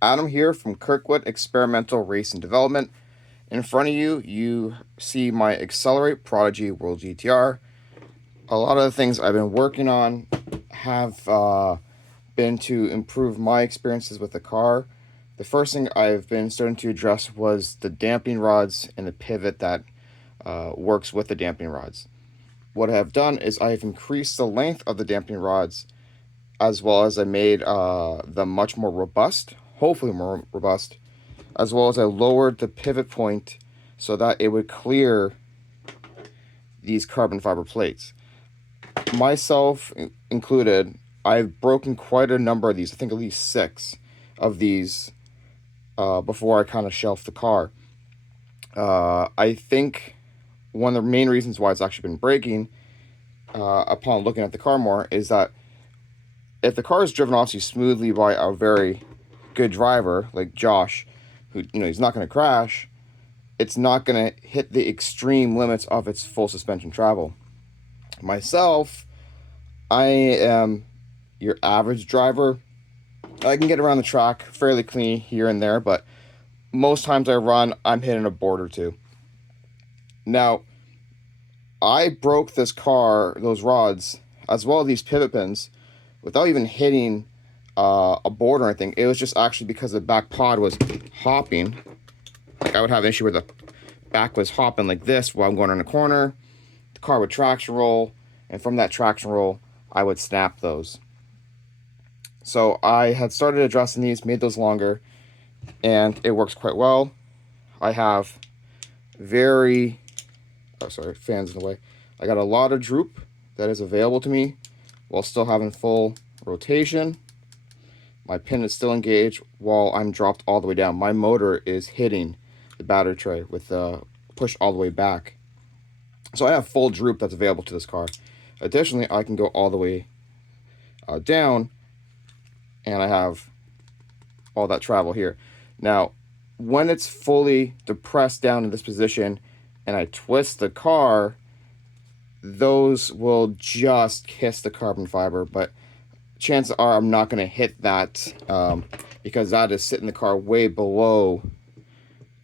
Adam here from Kirkwood Experimental Racing Development. In front of you, you see my Accelerate Prodigy World GTR. A lot of the things I've been working on have been to improve my experiences with the car. The first thing I've been starting to address was the damping rods and the pivot that works with the damping rods. What I have done is I have increased the length of the damping rods as well as I made them much more robust, hopefully more robust, as well as I lowered the pivot point so that it would clear these carbon fiber plates. Myself included, I've broken quite a number of these, I think at least 6 of these before I kind of shelved the car. I think one of the main reasons why it's actually been breaking upon looking at the car more is that if the car is driven obviously smoothly by a very good driver like Josh, who he's not going to crash, it's not going to hit the extreme limits of its full suspension travel. Myself, I am your average driver. I can get around the track fairly clean here and there, but most times I run, I'm hitting a board or two. Now, I broke this car, those rods, as well as these pivot pins, without even hitting a board or anything. It was just actually because the back pod was hopping. Like I would have an issue where the back was hopping like this while I'm going around the corner. The car would traction roll, and from that traction roll, I would snap those. So I had started addressing these, made those longer, and it works quite well. I have fans in the way. I got a lot of droop that is available to me while still having full rotation. My pin is still engaged while I'm dropped all the way down. My motor is hitting the battery tray with the push all the way back. So I have full droop that's available to this car. Additionally, I can go all the way down, and I have all that travel here. Now, when it's fully depressed down in this position and I twist the car, those will just kiss the carbon fiber, but chances are I'm not going to hit that because that is sitting the car way below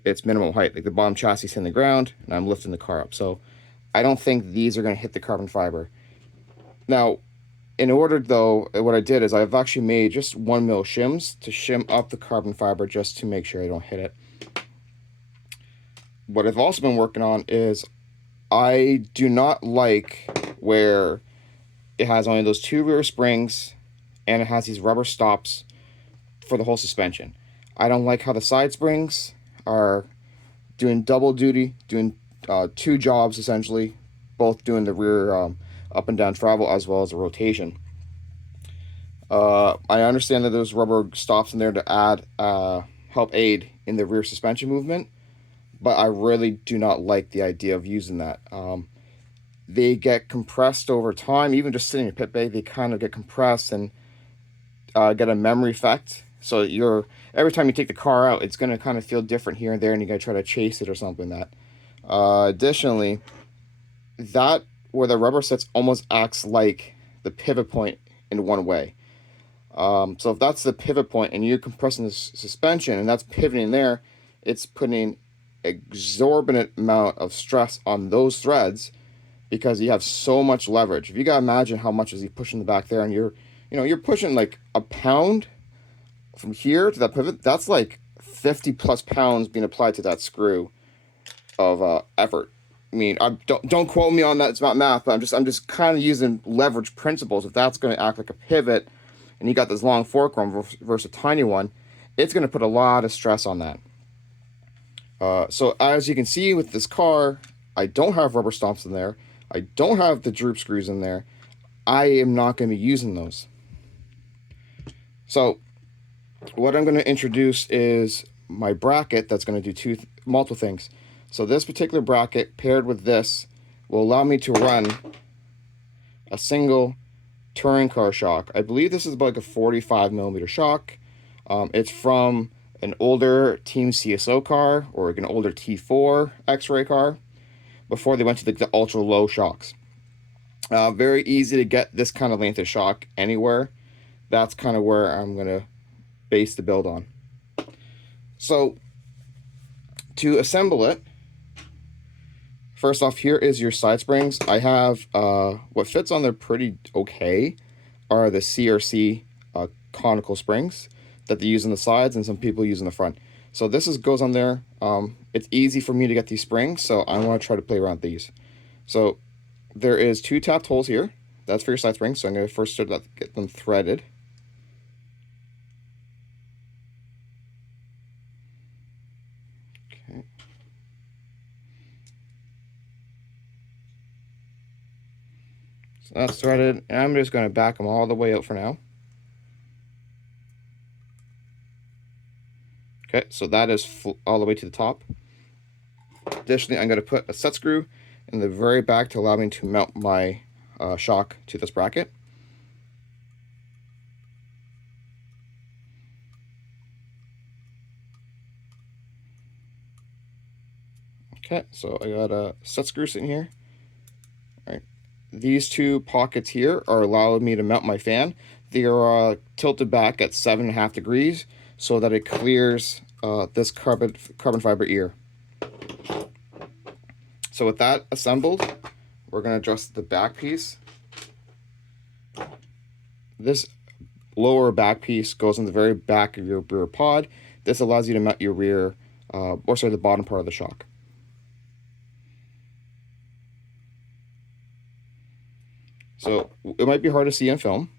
its minimum height. Like the bottom chassis is hitting the ground and I'm lifting the car up. So I don't think these are going to hit the carbon fiber. Now, in order though, what I did is I've actually made just 1 mil shims to shim up the carbon fiber just to make sure I don't hit it. What I've also been working on is I do not like where it has only those 2 rear springs and it has these rubber stops for the whole suspension. I don't like how the side springs are doing double duty, doing 2 jobs essentially, both doing the rear up and down travel as well as the rotation. I understand that there's rubber stops in there to add help aid in the rear suspension movement, but I really do not like the idea of using that. They get compressed over time. Even just sitting in pit bay, they kind of get compressed and get a memory effect. So every time you take the car out, it's going to kind of feel different here and there, and you got to try to chase it or something. Additionally, that where the rubber sits almost acts like the pivot point in one way. So if that's the pivot point and you're compressing the suspension and that's pivoting there, it's putting exorbitant amount of stress on those threads because you have so much leverage. If you gotta imagine how much is he pushing the back there, and you're pushing like a pound from here to that pivot, that's like 50 plus pounds being applied to that screw of effort. I mean, don't quote me on that. It's not math, but I'm just kind of using leverage principles. If that's going to act like a pivot, and you got this long fork arm versus a tiny one, it's going to put a lot of stress on that. So as you can see with this car, I don't have rubber stomps in there. I don't have the droop screws in there. I am not going to be using those. So what I'm going to introduce is my bracket that's going to do multiple things. So this particular bracket paired with this will allow me to run a single touring car shock. I believe this is about like a 45 millimeter shock. It's from an older Team CSO car or like an older T4 X-ray car before they went to the ultra low shocks. Very easy to get this kind of length of shock anywhere. That's kind of where I'm going to base the build on. So to assemble it, first off, here is your side springs. I have what fits on there pretty okay are the CRC conical springs that they use on the sides and some people use in the front. So this goes on there. It's easy for me to get these springs, so I want to try to play around these. So there is 2 tapped holes here. That's for your side springs. So I'm going to first start to get them threaded. Okay. So that's threaded, and I'm just going to back them all the way out for now. Okay, so that is all the way to the top. Additionally, I'm going to put a set screw in the very back to allow me to mount my shock to this bracket. Okay, so I got a set screw sitting here. All right, these 2 pockets here are allowing me to mount my fan. They are tilted back at 7.5 degrees so that it clears this carbon fiber ear. So with that assembled, we're going to adjust the back piece. This lower back piece goes in the very back of your rear pod. This allows you to mount your rear, the bottom part of the shock. So it might be hard to see in film,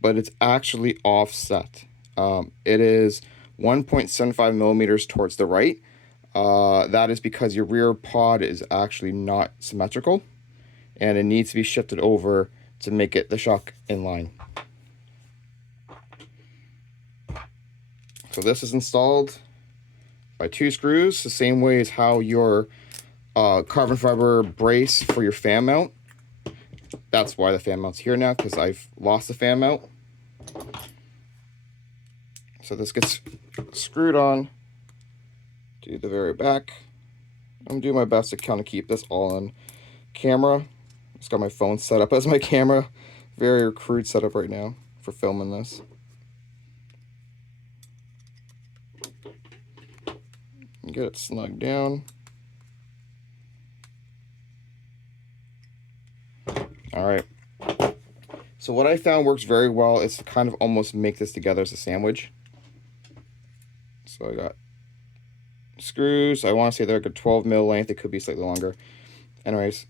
but it's actually offset. It is 1.75 millimeters towards the right. That is because your rear pod is actually not symmetrical, and it needs to be shifted over to make it the shock in line. So this is installed by 2 screws, the same way as how your carbon fiber brace for your fan mount. That's why the fan mount's here now, because I've lost the fan mount. So this gets screwed on to the very back. I'm doing my best to kind of keep this all on camera. Just got my phone set up as my camera. Very crude setup right now for filming this. Get it snug down. All right. So what I found works very well is to kind of almost make this together as a sandwich. So I got screws. I want to say they're like a 12 mil length. It could be slightly longer. Anyways,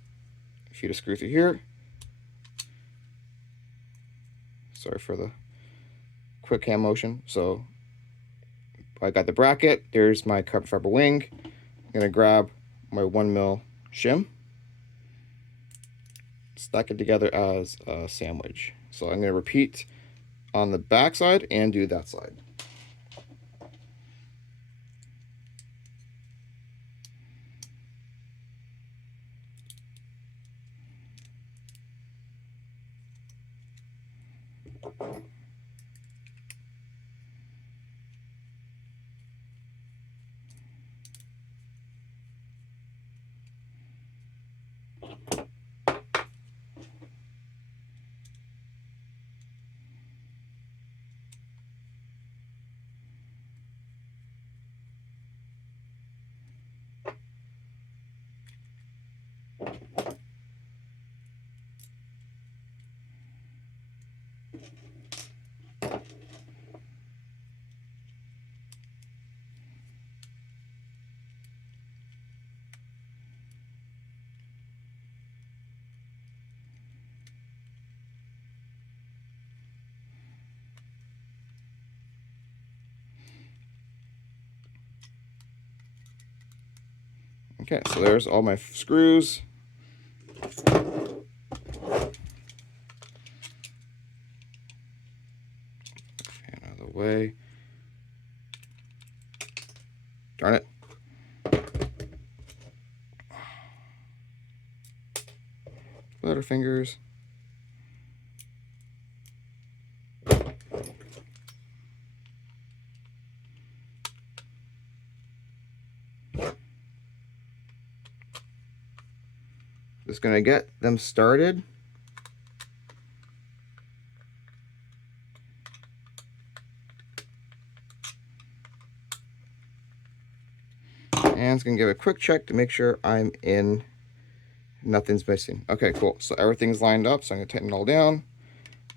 a few to screw through here. Sorry for the quick hand motion. So I got the bracket. There's my carbon fiber wing. I'm going to grab my 1 mil shim. Stack it together as a sandwich. So I'm going to repeat on the back side and do that side. Okay, so there's all my screws. Fan out of the way. Darn it. Butterfingers. Just gonna get them started. And it's going to give a quick check to make sure I'm in, nothing's missing. Okay, cool. So everything's lined up. So I'm going to tighten it all down.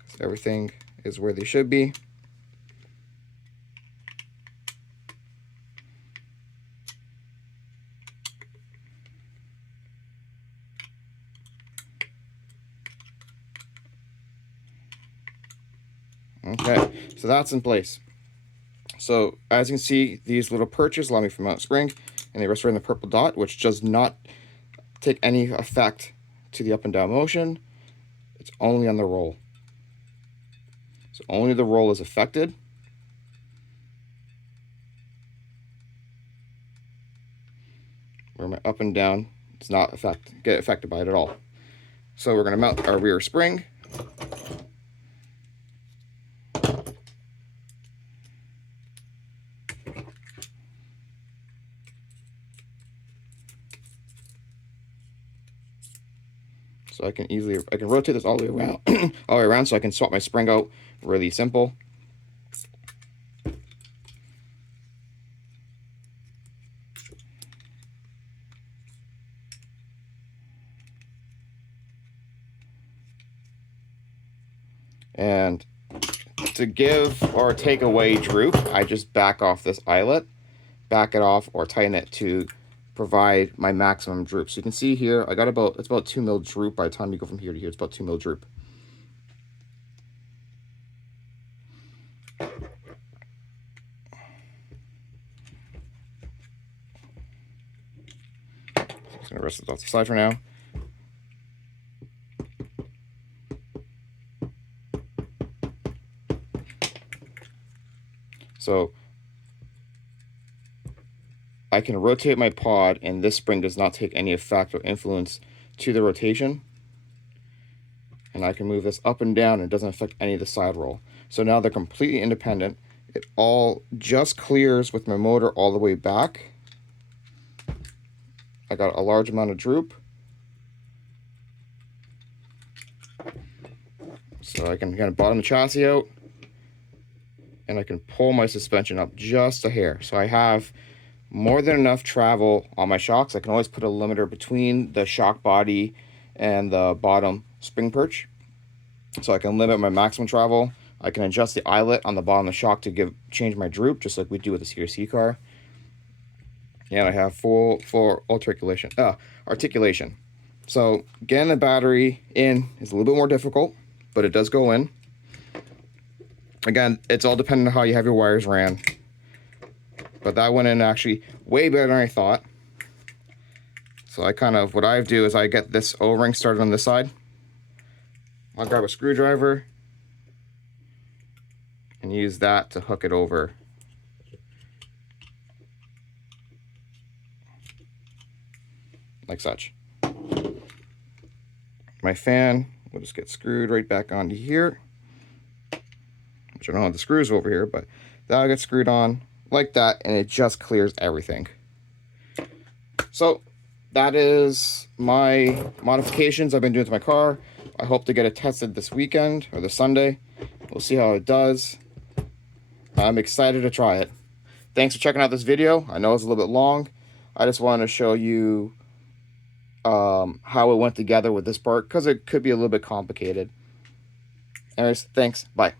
So everything is where they should be. Okay, so that's in place. So as you can see, these little perches allow me to mount spring, and they rest right in the purple dot, which does not take any effect to the up and down motion. It's only on the roll. So only the roll is affected. Where my up and down does not get affected by it at all. So we're going to mount our rear spring. So I can rotate this all the way around, all the way around, so I can swap my spring out really simple. And to give or take away droop, I just back off this eyelet, back it off or tighten it to provide my maximum droop. So you can see here, I got it's about 2 mil droop. By the time you go from here to here, it's about 2 mil droop. Just gonna rest it off the side for now. So I can rotate my pod, and this spring does not take any effect or influence to the rotation. And I can move this up and down, and it doesn't affect any of the side roll. So now they're completely independent. It all just clears with my motor all the way back. I got a large amount of droop. So I can kind of bottom the chassis out, and I can pull my suspension up just a hair. So I have more than enough travel on my shocks. I can always put a limiter between the shock body and the bottom spring perch, so I can limit my maximum travel. I can adjust the eyelet on the bottom of the shock to change my droop, just like we do with the CRC car. And I have full articulation. So getting the battery in is a little bit more difficult, but it does go in. Again, it's all dependent on how you have your wires ran. But that went in actually way better than I thought. So what I do is I get this O-ring started on this side. I'll grab a screwdriver and use that to hook it over. Like such. My fan will just get screwed right back onto here. Which I don't have the screws over here, but that'll get screwed on like that, and it just clears everything. So that is my modifications I've been doing to my car. I hope to get it tested this weekend or this Sunday. We'll see how it does. I'm excited to try it. Thanks for checking out this video. I know it's a little bit long. I just wanted to show you how it went together with this part, because it could be a little bit complicated. Anyways, thanks. Bye.